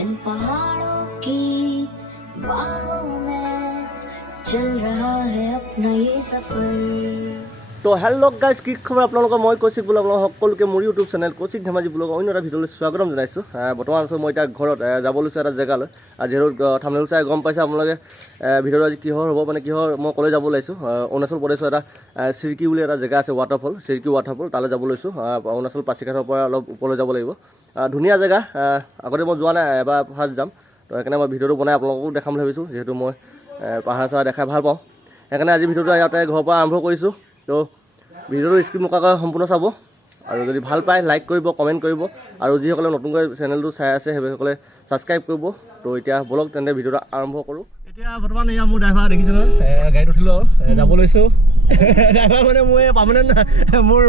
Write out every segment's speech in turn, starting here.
इन पहाड़ों की बाहों में चल रहा है अपना ये सफर। তো হেল্ল' গাইজ, কি খবৰ আপোনালোকৰ? মই কৌশিক বোলো আপোনালোক সকলোকে মোৰ YouTube channel Koushik Dhemaji blog অন্য এটা ভিডিঅ'লৈ স্বাগতম জনাইছোঁ। বৰ্তমান আছোঁ মই এতিয়া ঘৰত যাব লৈছোঁ এটা জেগালৈ। যিহেতু থাম্বনেল চাই গম পাইছে আপোনালোকে ভিডিঅ'টো আজি কিহৰ হ'ব, মানে কিহৰ মই ক'লৈ যাব ওলাইছোঁ। অৰুণাচল প্ৰদেশৰ এটা চিৰকি বুলি এটা জেগা আছে, ৱাটাৰফল, চিৰকি ৱাটাৰফল, তালৈ যাব লৈছোঁ। অৰুণাচল পাছিঘাটৰ পৰা অলপ ওপৰলৈ যাব লাগিব। ধুনীয়া জেগা, আগতে মই যোৱা নাই, এবাৰ ফাৰ্ষ্ট যাম। তো সেইকাৰণে মই ভিডিঅ'টো বনাই আপোনালোককো দেখাম বুলি ভাবিছোঁ, যিহেতু মই পাহাৰ চাহাৰ দেখাই ভাল পাওঁ। সেইকাৰণে আজি ভিডিঅ'টো ইয়াতে ঘৰৰ পৰা আৰম্ভ কৰিছোঁ। তো ভিডিঅ'টো স্কিপ নকৰাকৈ সম্পূৰ্ণ চাব, আৰু যদি ভাল পায় লাইক কৰিব, কমেণ্ট কৰিব, আৰু যিসকলে নতুনকৈ চেনেলটো চাই আছে সেইসকলে ছাবস্ক্ৰাইব কৰিব। তো এতিয়া বলক তেন্তে ভিডিঅ'টো আৰম্ভ কৰোঁ। এতিয়া বৰ্তমান এয়া মোৰ ড্ৰাইভাৰ দেখিছোঁ নহয়, গাড়ীত উঠিলোঁ, যাব লৈছোঁ। ড্ৰাইভাৰ মানে মোৰ পাৰ্মানেণ্ট, মোৰ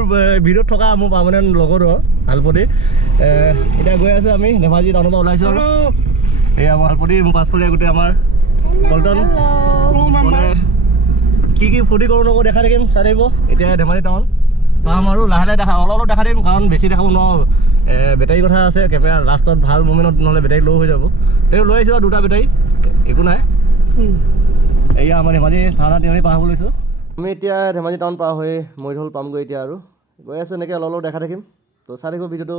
ভিডিঅ'ত থকা মোৰ পাৰ্মানেণ্ট লগৰ হালপতি। এতিয়া গৈ আছোঁ আমি ধেমাজি টাউনৰ পৰা ওলাইছোঁ আৰু এয়া আমাৰ হালপতি, মোৰ পাছফালে গোটেই আমাৰ পল্টন। মানে কি কি ফূৰ্তি কৰোঁ নকৰোঁ দেখাই থাকিম, চাই থাকিব। এতিয়া ধেমাজি টাউন পাম আৰু লাহে লাহে দেখা, অলপ অলপ দেখাই দিম, কাৰণ বেছি দেখাব নোৱাৰোঁ। বেটাৰী কথা আছে, কেমেৰা লাষ্টত ভাল মুমেণ্টত নহ'লে বেটাৰী ল' হৈ যাব। তেওঁ লৈ আহিছোঁ আৰু দুটা বেটাৰী, একো নাই। এয়া আমাৰ ধেমাজি থানা তিনিআলি পাৰ হ'ব লৈছোঁ। আমি এতিয়া ধেমাজি টাউন পাৰ হৈ মৰিধল পামগৈ এতিয়া, আৰু গৈ আছোঁ এনেকৈ অলপ অলপ দেখাই থাকিম। তো চাই থাকিব ভিডিঅ'টো।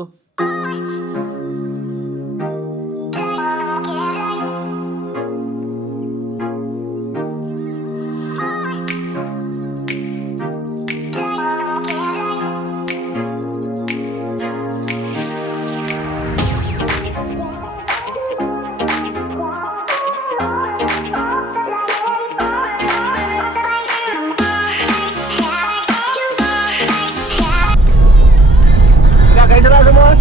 গাড়ী চলাই আছোঁ মই।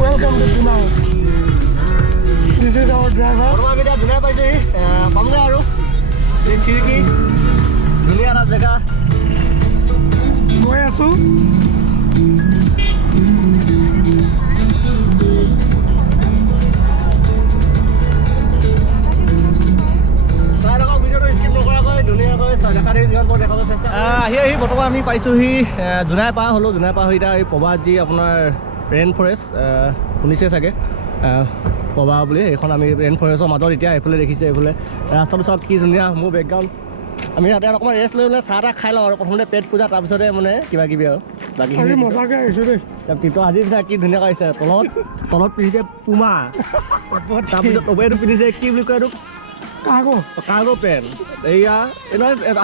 Welcome to Dumai. This is our driver. আমি এতিয়া ধুনীয়া পাইছোঁ, পামগৈ আৰু এই চিৰকি ধুনীয়া এটা জেগা গৈ আছোঁ। চাই থাকক ভিডিঅ'টো স্কিপ নকৰাকৈ ধুনীয়াকৈ দেখা দেখি যিমান পাৰোঁ দেখাব চেষ্টা। আহি বৰ্তমান আমি পাইছোঁহি জোনাই পাৰ হ'লোঁ। জোনাই পাৰ হৈ এতিয়া এই প্ৰভাত যি আপোনাৰ ৰেইন ফৰেষ্ট শুনিছে চাগে, পবা বুলি, এইখন আমি ৰেইন ফৰেষ্টৰ মাজত এতিয়া এইফালে দেখিছে, এইফালে ৰাস্তাটো চাওক কি ধুনীয়া। মোৰ বেকগ্ৰাউণ্ড আমি ইয়াতে অকণমান ৰেষ্ট লৈ পেলাই চাহ তাহ খাই লওঁ, আৰু প্ৰথমতে পেট পূজা, তাৰপিছতে মানে কিবা কিবি আৰু বাকীখিনি মজাকৈ আহিছোঁ দেই। তাৰপিছত আজি কি ধুনীয়াকৈ আহিছে, তলত পিন্ধিছে পুমা, তাৰপিছত ওপৰটো পিন্ধিছে কি বুলি কয় এইটো, কাৰ্গো পেণ্ট। এয়া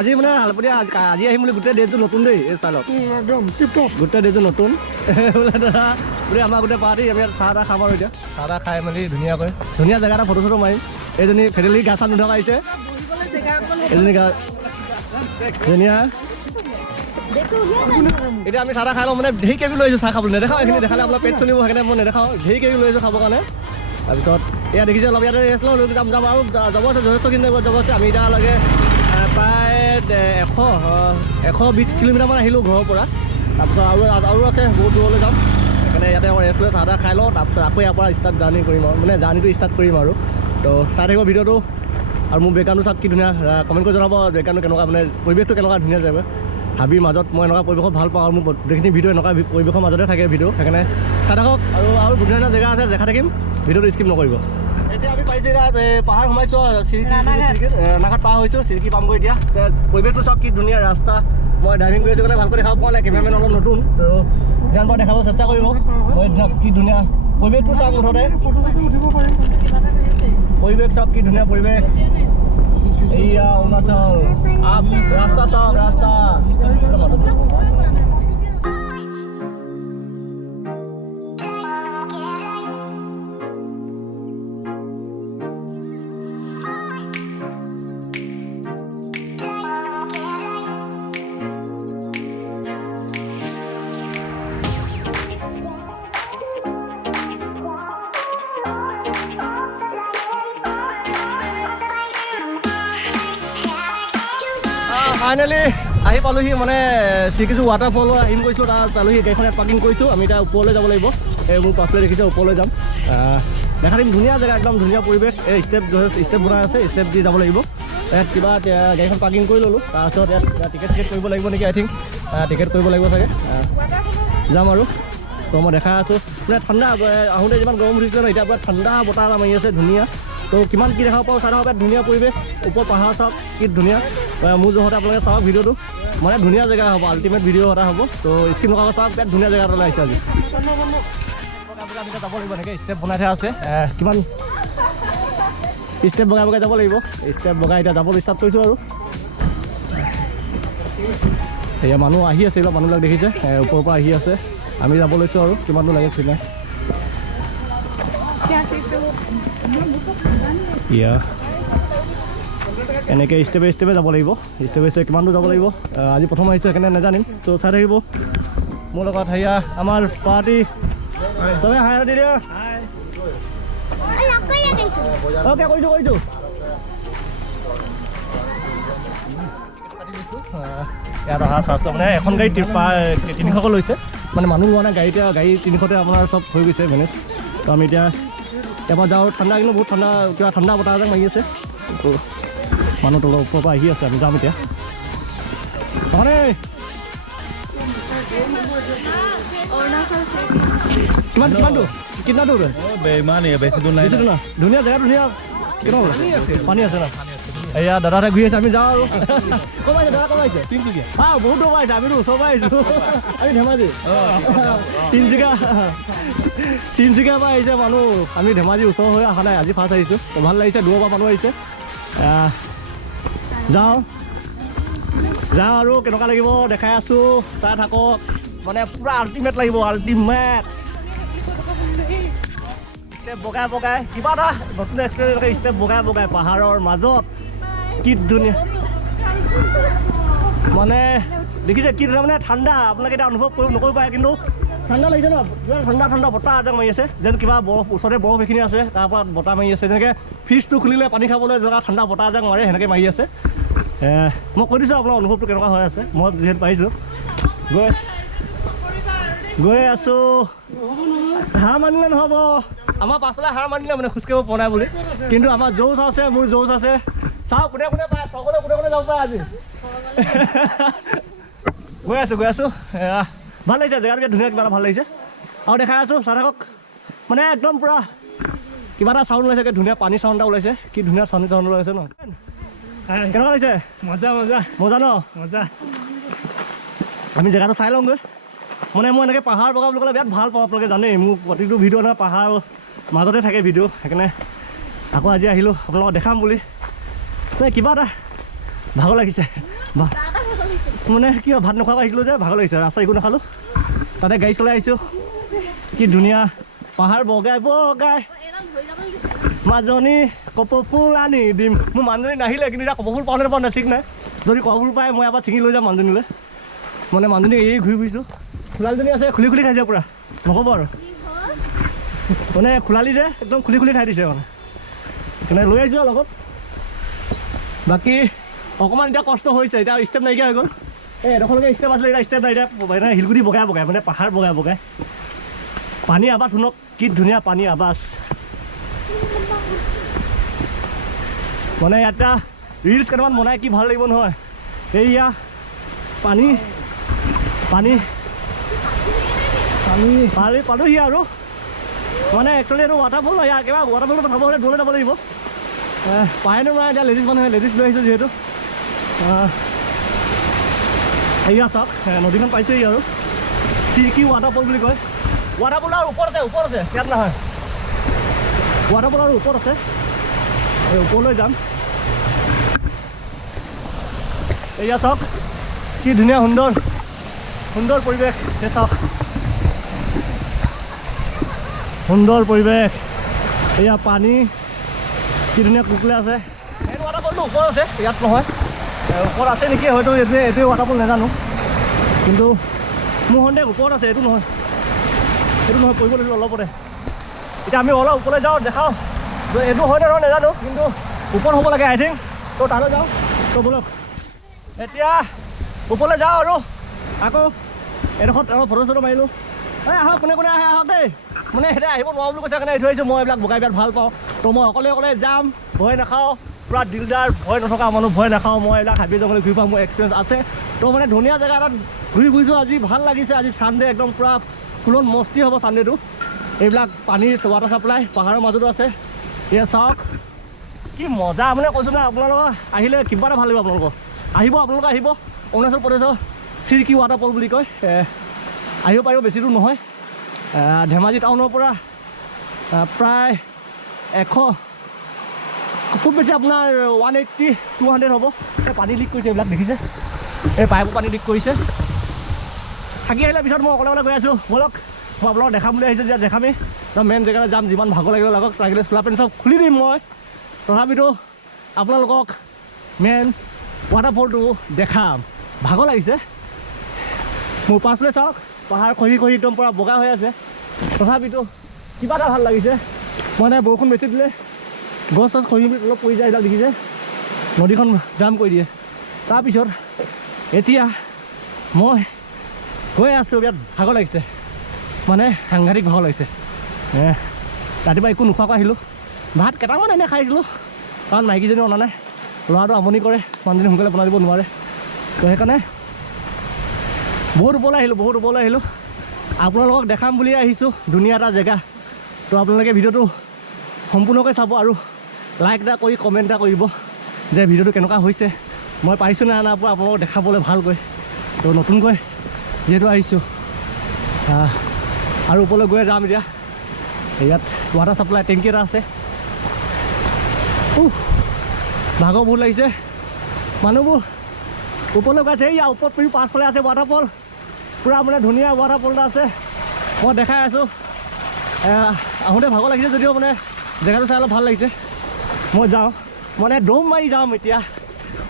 আজি মানে হালপতি আজি আহিম বুলি গোটেই ডেটটো নতুন দেই, এই চাই লওক একদম গোটেই ডেটটো নতুন। বোলে দাদা বোলে আমাৰ গোটেই পাৰ্টি আমি চাহ তাহ খাম আৰু এতিয়া চাহ তাহ খাই মেলি ধুনীয়াকৈ ধুনীয়া জেগা এটা ফটো চটো মাৰিম। এইজনী ফেটেলি গা চা নথকা আহিছে, এইজনী গা ধুনীয়া। এতিয়া আমি চাহ তাহ খাই লওঁ, মানে ঢেৰ কেবি লৈ আহিছোঁ চাহ খাবলৈ, নেদেখাওঁ এইখিনি দেখালে আপোনাৰ পেট চলিব, সেইকাৰণে মই নেদেখাওঁ। ঢেৰ কেবি লৈ আহিছোঁ খাবৰ কাৰণে। তাৰপিছত এয়া দেখিছে অলপ ইয়াতে ৰেষ্ট লওঁ, যাম আৰু যাব আছে যথেষ্টখিনি যাব আছে। আমি এতিয়ালৈকে প্ৰায় 120 কিলোমিটাৰমান আহিলোঁ ঘৰৰ পৰা। তাৰপিছত আৰু আছে বহুত দূৰলৈ যাম, সেইকাৰণে ইয়াতে মই ৰেষ্ট লৈ চাহ তাহ খাই লওঁ, তাৰপিছত আকৌ ইয়াৰ পৰা ষ্টাৰ্ট জাৰ্ণি কৰিম আৰু মানে জাৰ্ণিটো ষ্টাৰ্ট কৰিম আৰু। তো চাই থাকিব ভিডিঅ'টো, আৰু মোৰ বেকগ্ৰাউণ্ডটো চাওক কি ধুনীয়া, কমেণ্ট কৰি জনাব বেকগ্ৰাউণ্ডটো কেনেকুৱা, মানে পৰিৱেশটো কেনেকুৱা ধুনীয়া জেগা। হাবিৰ মাজত মই এনেকুৱা পৰিৱেশত ভাল পাওঁ, আৰু মোৰ গোটেইখিনি ভিডিঅ' এনেকুৱা পৰিৱেশৰ মাজতে থাকে ভিডিঅ', সেইকাৰণে চাই থাকক। আৰু ধুনীয়া ধুনীয়া জেগা আছে, দেখা থাকিম, ভিডিঅ'টো স্কিপ নকৰিব। এতিয়া আমি পাইছোঁ এতিয়া পাহাৰ সোমাইছোঁ, ৰাণাঘাট পাৰ হৈছোঁ, চিৰকি পামগৈ এতিয়া। পৰিৱেশটো চাওক কি ধুনীয়া ৰাস্তা, মই ড্ৰাইভিং কৰি আছোঁ কাৰণে ভালকৈ দেখাব পৰা নাই, কেমেৰামেন অলপ নতুন, তো যিমান পাৰোঁ দেখাব চেষ্টা কৰিব। মই কি ধুনীয়া পৰিৱেশটো চাওক, মুঠতে পৰিৱেশ চাওক কি ধুনীয়া পৰিৱেশ। এয়া অৰুণাচল, ৰাস্তা চাওক ৰাস্তা। ফাইনেলি আহি পালোহি মানে শ্ৰীকৃষ্ণ ৱাটাৰফল আহিম কৈছিলোঁ তাত পালোহি গাড়ীখন ইয়াত পাৰ্কিং কৰিছোঁ আমি এতিয়া ওপৰলৈ যাব লাগিব এই মোৰ পাছলৈ দেখিছে ওপৰলৈ যাম দেখা দিম ধুনীয়া জেগা একদম ধুনীয়া পৰিৱেশ এই ষ্টেপ বনাই আছে ষ্টেপ দি যাব লাগিব ইয়াত কিবা গাড়ীখন পাৰ্কিং কৰি ল'লোঁ তাৰপিছত ইয়াত টিকেট কৰিব লাগিব নেকি আই থিংক টিকেট কৰিব লাগিব চাগে যাম আৰু তো মই দেখাই আছোঁ মানে ঠাণ্ডা আহোঁতে যিমান গৰম উঠিছিলে ন এতিয়া পুৰা ঠাণ্ডা বতাহ এটা মাৰি আছে ধুনীয়া তো কিমান কি দেখা পাওঁ চাই থাকক ইয়াত ধুনীয়া পৰিৱেশ ওপৰ পাহাৰ চাওক কি ধুনীয়া মোৰ জহতে আপোনালোকে চাওক ভিডিঅ'টো মানে ধুনীয়া জেগা হ'ব আল্টিমেট ভিডিঅ' এটা হ'ব তো স্ক্ৰীন লগাব চাওক ইয়াত ধুনীয়া জেগা এটা আহিছে আজি যাব লাগিব এনেকৈ ষ্টেপ বনাই থোৱা আছে কিমান ষ্টেপ বগাই যাব লাগিব ষ্টেপ বগাই এতিয়া যাবলৈ ষ্টাৰ্ট কৰিছোঁ আৰু এয়া মানুহ আহি আছে এইবাৰ মানুহবিলাক দেখিছে ওপৰৰ পৰা আহি আছে আমি যাব লৈছোঁ আৰু কিমান দূৰ লাগে চিনাই ইয়া এনেকৈ ষ্টেপে ষ্টেপে যাব লাগিব ষ্টেপে ষ্টেপে কিমান দূৰ যাব লাগিব আজি প্ৰথম আহিছোঁ সেইকাৰণে নাজানিম তো চাই থাকিব মোৰ লগত সেয়া আমাৰ পাৰ্টি চবে হাই দি দিয়া অ'কে কৰিছোঁ ইয়াত অহা চাৰ্জটো মানে এখন গাড়ী 300কৈ লৈছে মানে মানুহ লোৱা নাই গাড়ীতে গাড়ী 300তে আপোনাৰ চব হৈ গৈছে মেনেজ তো আমি এতিয়া এবাৰ যাওঁ ঠাণ্ডা কিন্তু বহুত ঠাণ্ডা কিবা ঠাণ্ডা বতাহ যেন মাৰি আছে তো মানুহ তলৰ ওপৰৰ পৰা আহি আছে আমি যাম এতিয়া মানে কিমান দূৰ বেছি দূৰ নাই ধুনীয়া জেগা ধুনীয়া কিমান পানী আছে না এয়া দাদাহঁতে ঘূৰি আছে আমি যাওঁ আৰু কমাইছে দাদা কমাইছে তিনিচুকীয়া বহুত কমাইছে আমিতো ওচৰৰ পৰা আহিছোঁ আমি ধেমাজি তিনিচুকীয়াৰ পৰা আহিছে মানুহ আমি ধেমাজি ওচৰ হৈ অহা নাই আজি ফাৰ্ষ্ট আহিছোঁ ভাল লাগিছে দূৰৰ পৰা মানুহ আহিছে যাওঁ আৰু কেনেকুৱা লাগিব দেখাই আছোঁ চাই থাকক মানে পূৰা আল্টিমেট লাগিব আল্টিমেট ষ্টেপ বগাই কিবা এটা নতুন এক্সপিৰিয়েঞ্চ ষ্টেপ বগাই পাহাৰৰ মাজত কি ধুনীয়া মানে দেখিছে কি ধুনীয়া মানে ঠাণ্ডা আপোনালোকে এতিয়া অনুভৱ নকৰিব পাৰে কিন্তু ঠাণ্ডা লাগিছে ন ঠাণ্ডা বতাহ যেন মাৰি আছে যেন কিবা বৰফ ওচৰতে বৰফ এইখিনি আছে তাৰপৰা বতাহ মাৰি আছে যেনেকৈ ফ্ৰিজটো খুলিলে পানী খাবলৈ জেগা ঠাণ্ডা বতাহ যেন মাৰে সেনেকৈ মাৰি আছে মই কৈ দিছোঁ আপোনাৰ অনুভৱটো কেনেকুৱা হৈ আছে মই যিহেতু পাৰিছোঁ গৈ আছোঁ হাৰ মানিলে নহ'ব আমাৰ পাছলৈ হাৰ মানিলে মানে খোজকাঢ়িব পৰা নাই বুলি কিন্তু আমাৰ জোচ আছে মোৰ জোচ আছে চাওক কোনে পায় সকলোৱে কোনে যাব পাৰে আজি গৈ আছোঁ ভাল লাগিছে জেগাটো ধুনীয়া কিবা এটা ভাল লাগিছে আৰু দেখাই আছোঁ চাই থাকক মানে একদম পূৰা কিবা এটা চাউণ্ড ওলাইছে ধুনীয়া পানী চাউণ্ড এটা ওলাইছে কি ধুনীয়া চাউণ্ড ওলাইছে ন কেনেকুৱা লাগিছে মজা ন আমি জেগাটো চাই লওঁগৈ মানে মই এনেকৈ পাহাৰ বগা বুলি ক'লে বিৰাট ভাল পাওঁ আপোনালোকে জানেই মোৰ প্ৰতিটো ভিডিঅ' নহয় পাহাৰ মাজতে থাকে ভিডিঅ' সেইকাৰণে আকৌ আজি আহিলোঁ আপোনালোকক দেখাম বুলি মানে কিবা এটা ভাগৰ লাগিছে মানে কি ভাত নোখোৱাকৈ আহিছিলোঁ যে ভাগৰ লাগিছে ৰাস্তা একো নাখালোঁ তাতে গাড়ী চলাই আহিছোঁ কি ধুনীয়া পাহাৰ বগাই মাজনী কপৌ ফুল আনি দিম মোৰ মানুহজনী নাহিলে কিন্তু এতিয়া কপৌ ফুল পাওঁ নাপাওঁ ঠিক নাই যদি কপৌ ফুল পায় মই এবাৰ ছিঙি লৈ যাম মানুহজনীলৈ মানে মানুহজনী এৰি ঘূৰি ফুৰিছোঁ খোলালিজনী আছে খুলি খাইছে পূৰা নক'ব আৰু মানে খোলালি যে একদম খুলি খাই দিছে মানে সেইকাৰণে লৈ আহিছোঁ আৰু লগত বাকী অকণমান এতিয়া কষ্ট হৈছে এতিয়া ষ্টেপ নাইকিয়া হৈ গ'ল এই এডোখৰলৈকে ষ্টেপ আছিলে এতিয়া ষ্টেপ নাই এতিয়া শিলগুটি বগাই মানে পাহাৰ বগাই পানী আৱাজ শুনক কি ধুনীয়া পানী আৱাজ মানে এটা ৰিলছ কেইটামান বনাই কি ভাল লাগিব নহয় এইয়া পানী পালোহি আৰু মানে একচুৱেলি এইটো ৱাটাৰফল নহয় কিবা ৱাটাৰফলটো পঠাব হ'লে দূৰলৈ যাব লাগিব পায়নো নাই এতিয়া লেডিজ মানুহে লেডিজ লৈ আহিছোঁ যিহেতু এয়া চাওক নদীখন পাইছেহি আৰু কি ৱাটাৰফল বুলি কয় ৱাটাৰফল আৰু ওপৰত আছে ইয়াত নহয় ৱাটাৰফল আৰু ওপৰত আছে এই ওপৰলৈ যাম এয়া চাওক কি ধুনীয়া সুন্দৰ পৰিৱেশ এই চাওক সুন্দৰ পৰিৱেশ এয়া পানী কি ধুনীয়া কুকুলে আছে এইটো ৱাটাৰফলটো ওপৰত আছে ইয়াত নহয় ওপৰত আছে নেকি হয়তো এইটোৱে ৱাটাৰফল নাজানো কিন্তু মোৰ সন্দেহ ওপৰত আছে এইটো নহয় পৰিব লাগিব অলপতে এতিয়া আমি অলপ ওপৰলৈ যাওঁ দেখাওঁ এইটো হয় নহয় নাজানো কিন্তু ওপৰত হ'ব লাগে আই থিংক তো তালৈ যাওঁ তো বলক এতিয়া ওপৰলৈ যাওঁ আৰু আকৌ এডোখৰত ফটো চটো মাৰিলোঁ। এই আহক কোনে কোনে আহে আহক দেই। মানে সিহঁতে আহিব নোৱাৰোঁ বুলি কৈছে কাৰণে এৰি থৈ আহিছোঁ। মই এইবিলাক বগাই বিৰাট ভাল পাওঁ। তো মই অকলে যাম, ভয় নাখাওঁ, পূৰা দিলদাৰ, ভয় নথকা মানুহ, ভয় নাখাওঁ। মই এইবিলাক হাবি জংঘলে ঘূৰি পাওঁ, মোৰ এক্সপিৰিয়েঞ্চ আছে। তো মানে ধুনীয়া জেগা এটাত ঘূৰি ফুৰিছোঁ আজি, ভাল লাগিছে। আজি ছানডে একদম পূৰা ফুলত মস্তি হ'ব ছানডেটো। এইবিলাক পানীৰ ৱাটাৰ ছাপ্লাই পাহাৰৰ মাজতো আছে। এয়া চাওক কি মজা, মানে কৈছোঁ না আপোনালোকৰ আহিলে কিবা এটা ভাল লাগিব। আপোনালোকে আহিব অৰুণাচল প্ৰদেশৰ চিৰকি ৱাটাৰফল বুলি কয়। আহিব পাৰিব, বেছি দূৰ নহয়। ধেমাজি টাউনৰ পৰা প্ৰায় 100 খুব বেছি আপোনাৰ 180-200 হ'ব। এই পানী লিক কৰিছে, এইবিলাক দেখিছে, এই পাইপৰ পানী লিক কৰিছে। থাকি আহিলে পিছত মই অকলে গৈ আছোঁ। ব'লক মই আপোনালোকক দেখাম বুলি আহিছোঁ, যেতিয়া দেখামেই। মেইন জেগালৈ যাম, যিমান ভাগৰ লাগিব লাগক, লাগিলে চোলা পেণ্ট চব খুলি দিম মই। তথাপিতো আপোনালোকক মেইন ৱাটাৰফলটো দেখাম। ভাগৰ লাগিছে, মোৰ পাছফালে চাওক পাহাৰ খহি একদম পূৰা বগা হৈ আছে। তথাপিতো কিবা এটা ভাল লাগিছে। মানে বৰষুণ বেছি দিলে গছ চছ খহি অলপ পৰি যায়, এইবিলাক দেখিছে, নদীখন জাম কৰি দিয়ে। তাৰপিছত এতিয়া মই গৈ আছোঁ, বিৰাট ভাগৰ লাগিছে, মানে সাংঘাতিক ভাগৰ লাগিছে। ৰাতিপুৱা একো নোখোৱাকৈ আহিলোঁ, ভাত কেইটামান এনে খাইছিলোঁ, কাৰণ মাইকীজনী অনা নাই, ল'ৰাটো আমনি কৰে, মানুহজনী সোনকালে বনাই দিব নোৱাৰে। তো সেইকাৰণে বহুত ওপৰলৈ আহিলোঁ। আপোনালোকক দেখাম বুলিয়ে আহিছোঁ, ধুনীয়া এটা জেগা। তো আপোনালোকে ভিডিঅ'টো সম্পূৰ্ণকৈ চাব আৰু লাইক এটা কৰি কমেণ্ট এটা কৰিব যে ভিডিঅ'টো কেনেকুৱা হৈছে, মই পাৰিছোঁ নে নাই পৰা আপোনালোকক দেখাবলৈ ভালকৈ। তো নতুনকৈ যিহেতু আহিছোঁ আৰু ওপৰলৈ গৈ যাম এতিয়া। ইয়াত ৱাটাৰ ছাপ্লাই টেংকি এটা আছে। ভাগৰ বহুত লাগিছে, মানুহবোৰ ওপৰলৈ গৈছে। এইয়া ওপৰত পাছফালে আছে ৱাটাৰফল, পূৰা মানে ধুনীয়া ৱাটাৰফল এটা আছে, মই দেখাই আছোঁ। আহোঁতে ভাগৰ লাগিছে যদিও মানে জেগাটো চাই অলপ ভাল লাগিছে। মই যাওঁ, মানে দৌৰ মাৰি যাম এতিয়া,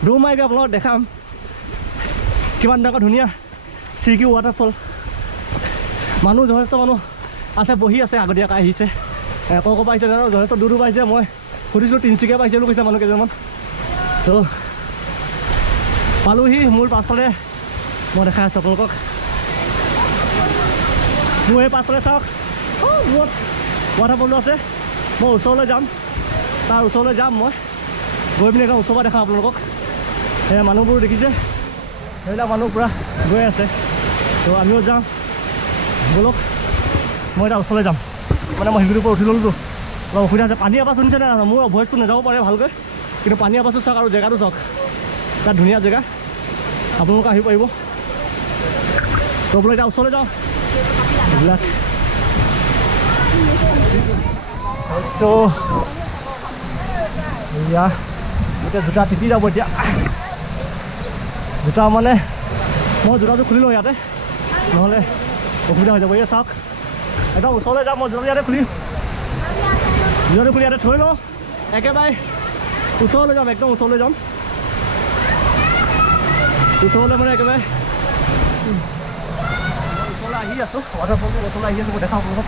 দৌৰ মাৰি গৈ আপোনালোকক দেখাম কিমান ডাঙৰ ধুনীয়া চিৰকি ৱাটাৰফল। মানুহ যথেষ্ট মানুহ আছে, বহি আছে, আগতীয়াকৈ আহিছে। ক'ৰ পাইছে জানো, যথেষ্ট দূৰ পাইছে। মই সুধিছিলোঁ তিনিচুকীয়া পাইছে বুলি কৈছে মানুহ কেইজনমান। তো পালোহি মোৰ পাছফালে, মই দেখাই আছোঁ আপোনালোকক। মোৰ এই পাছফালে চাওক, দূৰত ৱাটাৰফলটো আছে। মই ওচৰলৈ যাম, তাৰ ওচৰলৈ যাম মই, গৈ পিনে একদম ওচৰৰ পৰা দেখাম আপোনালোকক। সেই মানুহবোৰ দেখিছে, সেইবিলাক মানুহ পূৰা গৈ আছে। তো আমিও যাম, ব'লক। মই এতিয়া ওচৰলৈ যাম, মানে মই শিলগুটিৰ পৰা উঠি ল'লোতো, অলপ অসুবিধা আছে। পানী আৱাজ শুনিছে নে? মোৰ ভইচটো নাযাব পাৰে ভালকৈ, কিন্তু পানী আৱাজটো চাওক আৰু জেগাটো চাওক, তাত ধুনীয়া জেগা, আপোনালোকে আহিব পাৰিব। তো বোলে এতিয়া ওচৰলৈ যাওঁ। এইবিলাক তো এয়া এতিয়া জোতা তিতি যাব। এতিয়া জোতা মানে মই জোতাটো খুলি লওঁ ইয়াতে, নহ'লে অসুবিধা হৈ যাব। এয়া চাওক একদম ওচৰলৈ যাম, মই জোতাটো ইয়াতে খুলি ইয়াতে থৈ লওঁ, একেবাৰে ওচৰলৈ যাম, একদম ওচৰলৈ যাম। ওচৰলৈ মানে একেবাৰে ওচৰলৈ আহি আছোঁ, ৱাটাৰফলটো ওচৰলৈ আহি আছোঁ। মই দেখাওঁ আপোনালোকক,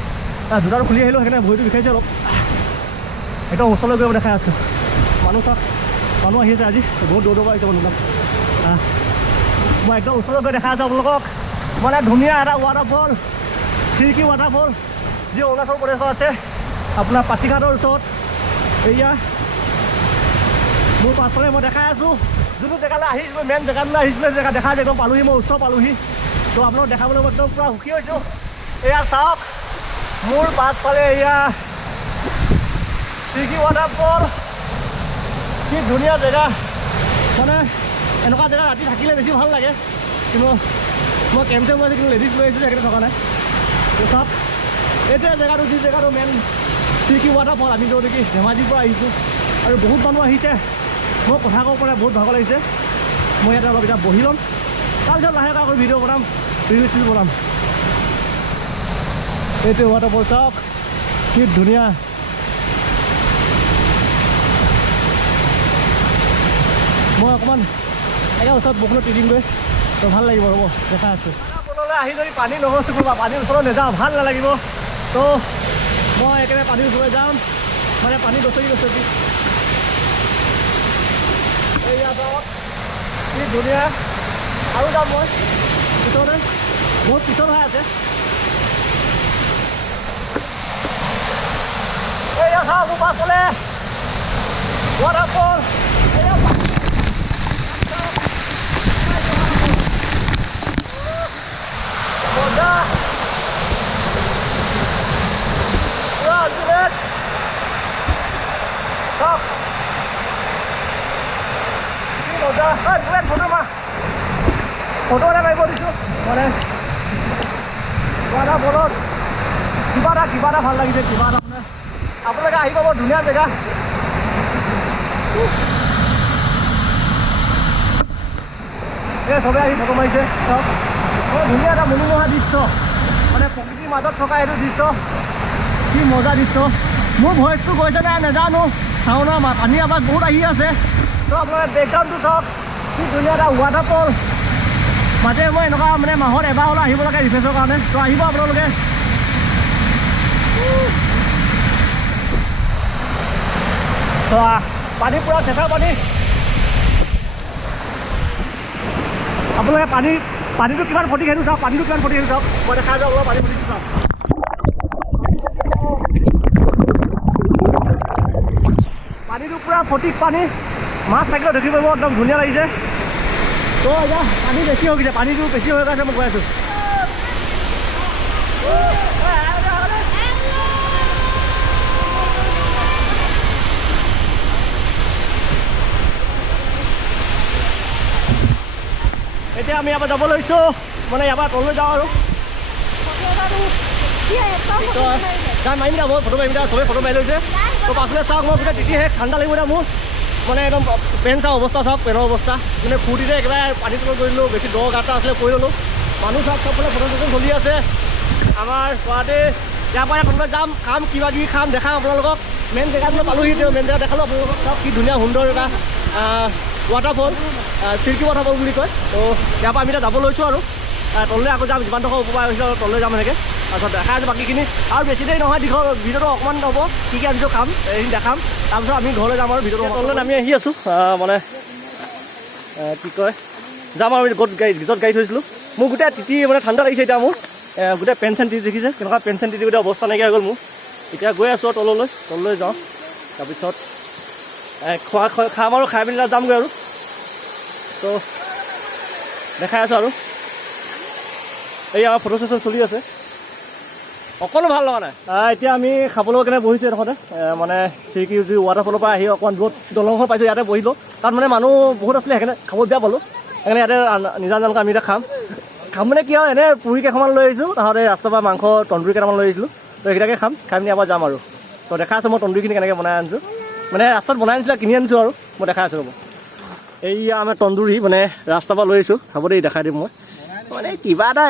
জোতাটো খুলি আহিলোঁ, সেইকাৰণে ভৰিটো বিষাইছে অলপ। একদম ওচৰলৈ গৈ মই দেখাই আছোঁ। মানুহ চাওক, মানুহ আহি আছে আজি, বহুত দূৰৰ পৰা আহিছে মানুহবিলাক। মই একদম ওচৰলৈ গৈ দেখাই আছোঁ আপোনালোকক, মানে ধুনীয়া এটা ৱাটাৰফল, চিৰকি ৱাটাৰফল, যি অৰুণাচল প্ৰদেশত আছে, আপোনাৰ পাছিঘাটৰ ওচৰত। এয়া মোৰ পাছফালে মই দেখাই আছোঁ যোনটো জেগালৈ আহিছিলোঁ, মেইন জেগাটোলৈ আহিছিলোঁ, জেগা দেখাই একদম পালোহি, মই ওচৰ পালোহি। তো আপোনাক দেখাবলৈ মই একদম পূৰা সুখী হৈছোঁ। এয়া চাওক মোৰ পাছফালে এয়া চিৰকি ৱাটাৰফল, কি ধুনীয়া জেগা। মানে এনেকুৱা জেগা ৰাতি থাকিলে বেছি ভাল লাগে, কিন্তু মই কেম্প চেম্প আছে, কিন্তু লেডিজ লৈ আহিছোঁ, সেইকাৰণে থকা নাই। তো চাওক এইটোৱে জেগাটো, যি জেগাটো মেইন চিৰকি ৱাটাৰফল। আমি য'ত নেকি ধেমাজিৰ পৰা আহিছোঁ আৰু বহুত মানুহ আহিছে। মই কথা ক'ব পৰা বহুত ভাগৰ লাগিছে। মই ইয়াতে অলপ এতিয়া বহি ল'ম, তাৰপিছত লাহেকৈ আকৌ ভিডিঅ' বনাম, ৰিল চিল বনাম। এইটো ৱাটাৰফল চাওক কি ধুনীয়া। মই অকণমান একে ওচৰত বৰষুণত তিতিমগৈ, তো ভাল লাগিব, ৰ'ব দেখাই আছোঁ। আপোনালোকে আহি যদি পানী নহৈছোঁ ক'বা, পানীৰ ওচৰত নাযাওঁ, ভাল নালাগিব। তো মই একেবাৰে পানীৰ ওচৰলৈ যাম, মানে পানী গছকি। এয়া চাওক কি ধুনীয়া আৰু যাম মই পিছতে বহুত পিছল হৈ আছে এয়া চাওক মোৰ পাছফালে ৱাটাৰফল মজা পুৰা আল্টিমেট চাওক কি মজা ফটো মাৰ ফটো এটা মাৰিব দিছোঁ মানে ৱাটাৰফলত কিবা এটা ভাল লাগিছে কিবা এটা মানে আপোনালোকে আহিব বৰ ধুনীয়া জেগা এই চবে আহি ফটো মাৰিছে চাওক বৰ ধুনীয়া এটা মনোমোহা দৃশ্য মানে প্ৰকৃতিৰ মাজত থকা এইটো দৃশ্য কি মজা দৃশ্য মোৰ ভইচটো গৈছে নাই নাজানো চাউনৰ পানী আৱাজ বহুত আহি আছে তো আপোনালোকে বেকগ্ৰাউণ্ডটো চাওক কি ধুনীয়া এটা ৱাটাৰফল মাজে মই এনেকুৱা মানে মাহত এবাৰ হ'লেও আহিব লাগে ৰিফ্ৰেছৰ কাৰণে তো আহিব আপোনালোকে পানী পুৰা চেঁচা পানী আপোনালোকে পানীটো কিমান ফটিক সেইটো চাওক পানীটো কিমান ফটিক সেইটো চাওক মই দেখাই যাওঁ অলপ পানী ফটিকটো চাওক পানীটো পুৰা ফটিক পানী মাছ থাকিলেও দেখি পাব একদম ধুনীয়া লাগিছে তো এতিয়া পানী বেছি হৈ গৈছে পানীটো বেছি হৈ গৈছে মই কৈ আছোঁ এতিয়া আমি ইয়াৰ পৰা যাব লৈছোঁ মানে ইয়াৰ পৰা তললৈ যাওঁ আৰু গান মাৰিম দা মই ফটো মাৰিম দা চবেই ফটো মাৰি লৈছে তো পাছলৈ চাওক মই গোটেই তিতি শেষ ঠাণ্ডা লাগিব দা মোৰ মানে একদম পেন চাওক অৱস্থা চাওক পেনৰ অৱস্থা মানে ফূৰ্তিতে একেবাৰে পানী তলত গৈ দিলোঁ বেছি দ গাঁত আছিলে পৰি ল'লোঁ মানুহ চাওক চবফালে ফটো চটো চলি আছে আমাৰ গুৱাহাটী ইয়াৰ পৰা কোনোবাই যাম খাম কিবা কিবি খাম দেখাম আপোনালোকক মেইন জেগাটো পালোহি তেওঁ মেইন জেগা দেখালোঁ আপোনালোকক চাওক কি ধুনীয়া সুন্দৰ এটা ৱাটাৰফল চিল্কি ৱাটাৰফল বুলি কয় তো ইয়াৰ পৰা আমি এতিয়া যাব লৈছোঁ আৰু তললৈ আকৌ যাম যিমান টকা উপকাৰ হৈছে আৰু তললৈ যাম এনেকৈ তাৰপিছত দেখা আছে বাকীখিনি আৰু বেছি দেৰি নহয় দীঘল ভিডিঅ'টো অকণমান হ'ব কি কি আনিছোঁ খাম এইখিনি দেখাম তাৰপিছত আমি ঘৰলৈ যাম আৰু ভিডিঅ'টো তললৈ নামি আহি আছোঁ মানে কি কয় যাম আৰু য'ত গাড়ী থৈছিলোঁ মোৰ গোটেই তিতি মানে ঠাণ্ডা লাগিছে এতিয়া মোৰ গোটেই পেন চেন তিতি দেখিছে কেনেকুৱা পেন চেন তিতি গোটেই অৱস্থা নাইকিয়া হৈ গ'ল মোৰ এতিয়া গৈ আছোঁ আৰু তললৈ যাওঁ তাৰপিছত খাম আৰু খাই পিনি যামগৈ আৰু তো দেখাই আছোঁ আৰু এই আমাৰ ফটো চেশ্যন চলি আছে অকণো ভাল লগা নাই এতিয়া আমি খাবলৈ কেনে বহিছোঁ এডোখৰতে মানে চিৰিকি ৱাটাৰফলৰ পৰা আহি অকণমান দূৰত দলংখন পাইছোঁ ইয়াতে বহিলোঁ তাত মানে মানুহ বহুত আছিলে সেইকাৰণে খাব বেয়া পালোঁ সেইকাৰণে ইয়াতে নিজানকৈ আমি এতিয়া খাম মানে কি আৰু এনেই পুৰি কেইখনমান লৈ আহিছোঁ তাহাঁতে ৰাস্তাৰ পৰা মাংস তন্দুৰী কেইটামান লৈ আহিছিলোঁ তো সেইকেইটাকে খাই পিনি ইয়াৰ পৰা যাম আৰু তো দেখাই আছোঁ মই তন্দুৰীখিনি কেনেকৈ বনাই আনিছোঁ মানে ৰাস্তাত বনাই আনিছিলোঁ কিনি আনিছোঁ আৰু মই দেখাই আছোঁ ৰ'ব এইয়া আমাৰ তন্দুৰী মানে ৰাস্তাৰ পৰা লৈ আহিছোঁ খাব দেই দেখাই দিম মই মানে কিবা এটা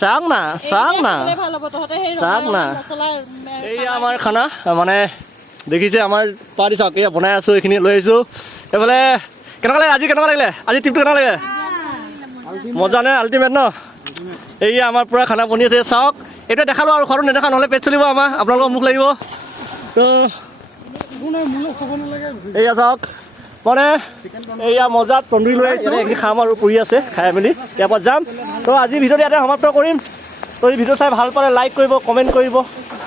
চাওক না এইয়া আমাৰ খানা মানে দেখিছে আমাৰ পাৰ্টি চাওক এয়া বনাই আছোঁ এইখিনি লৈ আহিছোঁ এইফালে কেনেকুৱা লাগে আজি ট্ৰিপটো কেনেকুৱা লাগে মজা নে আল্টিমেট ন এইয়া আমাৰ পূৰা খানা বনি আছে চাওক এইটো দেখালোঁ আৰু খোৱাটো নেদেখা নহ'লে পেট চলিব আমাৰ আপোনালোকৰ মুখ লাগিব তো এইয়া চাওক মানে এইয়া মজাত তন্দুৰী লৈ আহিছোঁ এইখিনি খাম আৰু পুৰি আছে খাই মেলি ইয়াৰ পৰা যাম তো আজি ভিডিঅ'টো ইয়াতে সমাপ্ত কৰিম তো এই ভিডিঅ' চাই ভাল পালে লাইক কৰিব কমেণ্ট কৰিব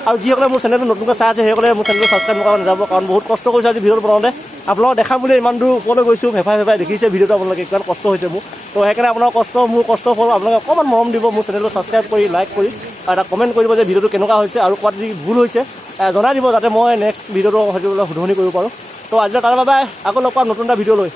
আৰু যিসকলে মোৰ চেনেলটো নতুনকৈ চাই আছে সেইসকলে মোৰ চেনেলটো ছাবস্ক্ৰাইব নকৰা নাযাব কাৰণ বহুত কষ্ট কৰিছোঁ আজি ভিডিঅ'টো বনাওঁতে আপোনালোকক দেখাম বুলি ইমান দূৰ ওপৰলৈ গৈছোঁ ভেফাই দেখিছে ভিডিঅ'টো আপোনালোকে কিমান কষ্ট হৈছে মোৰ তো সেইকাৰণে আপোনাৰ মোৰ কষ্ট ফল আপোনালোকে অকণমান মৰম দিব মোৰ চেনেলটো ছাবস্ক্ৰাইব কৰি লাইক কৰি আৰু এটা কমেণ্ট কৰিব যে ভিডিঅ'টো কেনেকুৱা হৈছে আৰু ক'ৰবাত যদি ভুল হৈছে জনাই দিব যাতে মই নেক্সট ভিডিঅ'টো হয়তো শুধৰণি কৰিব পাৰোঁ তো আজিলৈ তাৰ বাবে আকৌ লগ পাম নতুন এটা ভিডিঅ' লৈ